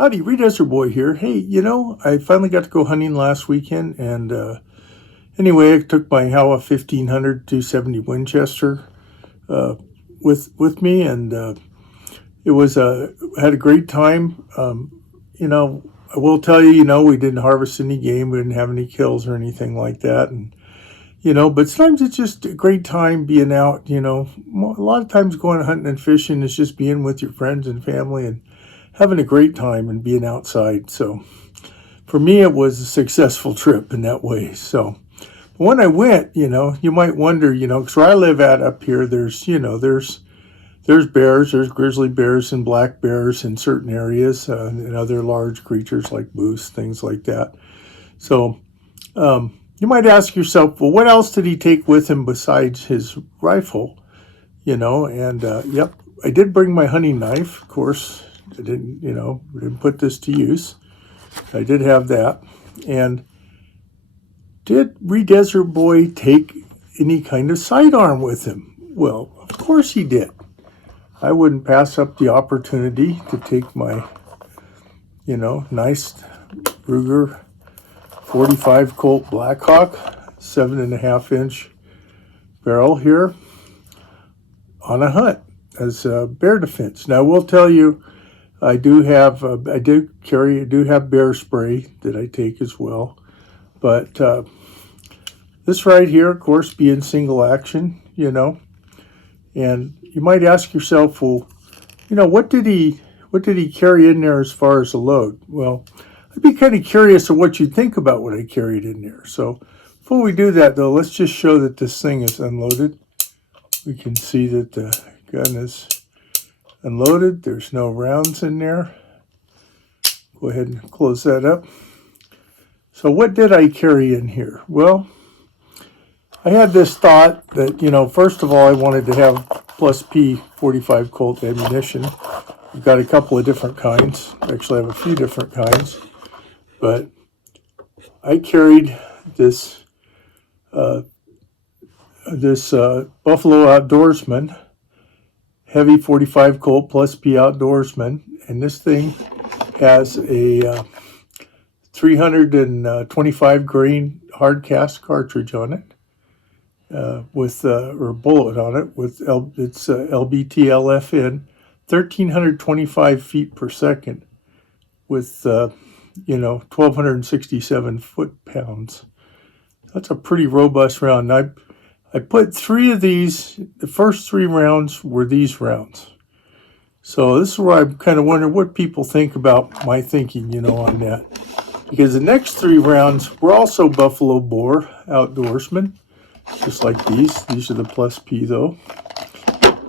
Howdy, Redesert Boy here. Hey, I finally got to go hunting last weekend, and anyway, I took my Howa 1500 270 Winchester uh, with me, and it was had a great time. I will tell you, we didn't harvest any game, we didn't have any kills or anything like that, and but sometimes it's just a great time being out. A lot of times going hunting and fishing is just being with your friends and family and having a great time and being outside. So for me, it was a successful trip in that way. So when I went, you might wonder, because where I live at up here, there's bears, there's grizzly bears and black bears in certain areas, and other large creatures like moose, things like that. So you might ask yourself, well, what else did he take with him besides his rifle? And yep, I did bring my hunting knife. Of course, I didn't put this to use. I did have that. And did Redesert Boy take any kind of sidearm with him? Well, of course he did. I wouldn't pass up the opportunity to take my, nice Ruger 45 Colt Blackhawk, 7.5-inch barrel here on a hunt as a bear defense. Now, I will tell you, I do have bear spray that I take as well. But this right here, of course, being single action, and you might ask yourself, well, what did he carry in there as far as a load? Well, I'd be kind of curious of what you think about what I carried in there. So before we do that, though, let's just show that this thing is unloaded. We can see that the gun is unloaded. There's no rounds in there. Go ahead and close that up. So what did I carry in here? Well, I had this thought that, first of all, I wanted to have plus P 45 Colt ammunition. I've got a couple of different kinds. Actually, I have a few different kinds. But I carried this Buffalo Outdoorsman Heavy 45 Colt plus P Outdoorsman, and this thing has a 325 grain hard cast cartridge on it, with or bullet on it with it's LBT-LFN, 1,325 feet per second, with 1,267 foot-pounds. That's a pretty robust round. I put 3 of these. The first 3 rounds were these rounds. So this is where I'm kind of wondering what people think about my thinking, on that. Because the next 3 rounds were also Buffalo Bore Outdoorsman, just like these. These are the plus P, though.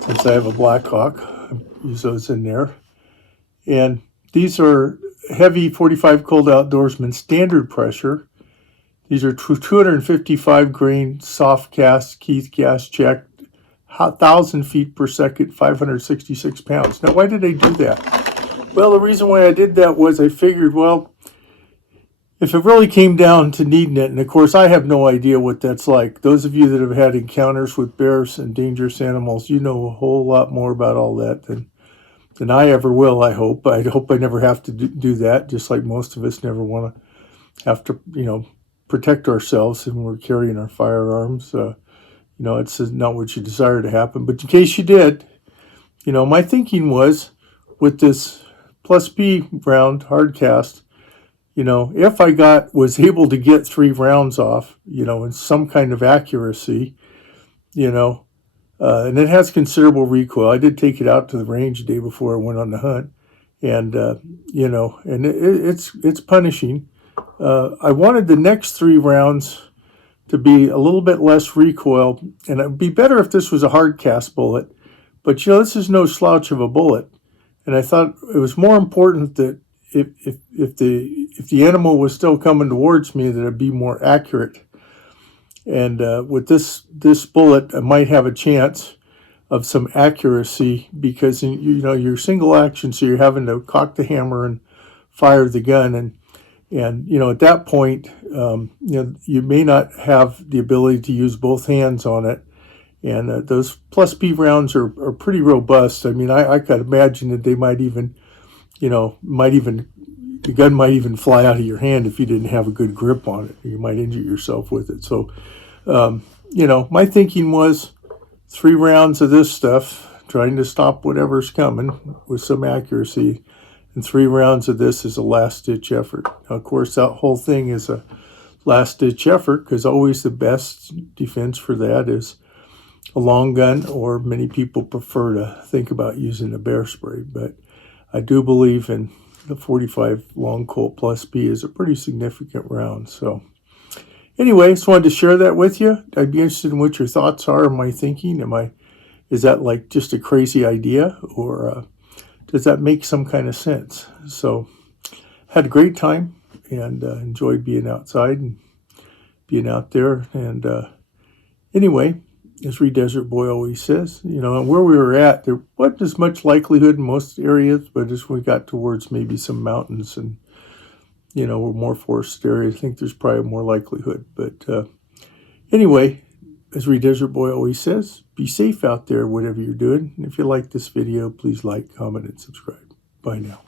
Since I have a Blackhawk, I use those in there. And these are heavy 45 Colt Outdoorsman standard pressure. These are 255 grain soft cast Keith gas check, 1,000 feet per second, 566 pounds. Now, why did I do that? Well, the reason why I did that was I figured, well, if it really came down to needing it, and of course I have no idea what that's like. Those of you that have had encounters with bears and dangerous animals, you know a whole lot more about all that than I ever will, I hope. I hope I never have to do that, just like most of us never want to have to, protect ourselves when we're carrying our firearms. It's not what you desire to happen. But in case you did, my thinking was with this plus P round hard cast, if I was able to get 3 rounds off, in some kind of accuracy, and it has considerable recoil. I did take it out to the range the day before I went on the hunt, and and it's punishing. I wanted the next 3 rounds to be a little bit less recoil, and it would be better if this was a hard cast bullet. But this is no slouch of a bullet, and I thought it was more important that if the animal was still coming towards me, that it'd be more accurate. And with this bullet, I might have a chance of some accuracy because you're single action, so you're having to cock the hammer and fire the gun, and at that point, you may not have the ability to use both hands on it. And those plus P rounds are pretty robust. I mean, I could imagine that they might even the gun might even fly out of your hand if you didn't have a good grip on it. You might injure yourself with it. So, you know, my thinking was 3 rounds of this stuff, trying to stop whatever's coming with some accuracy, and 3 rounds of this is a last-ditch effort. Now, of course, that whole thing is a last-ditch effort, because always the best defense for that is a long gun, or many people prefer to think about using a bear spray. But I do believe in the 45 long Colt Plus P is a pretty significant round. So anyway, just wanted to share that with you. I'd be interested in what your thoughts are on my thinking. Is that like just a crazy idea, or does that make some kind of sense? So had a great time, and enjoyed being outside and being out there. And anyway, as Reed Desert Boy always says, you know, where we were at, there wasn't as much likelihood in most areas, but as we got towards maybe some mountains and, you know, more forested areas, I think there's probably more likelihood. But anyway, as Reed Desert Boy always says, be safe out there, whatever you're doing. And if you like this video, please like, comment, and subscribe. Bye now.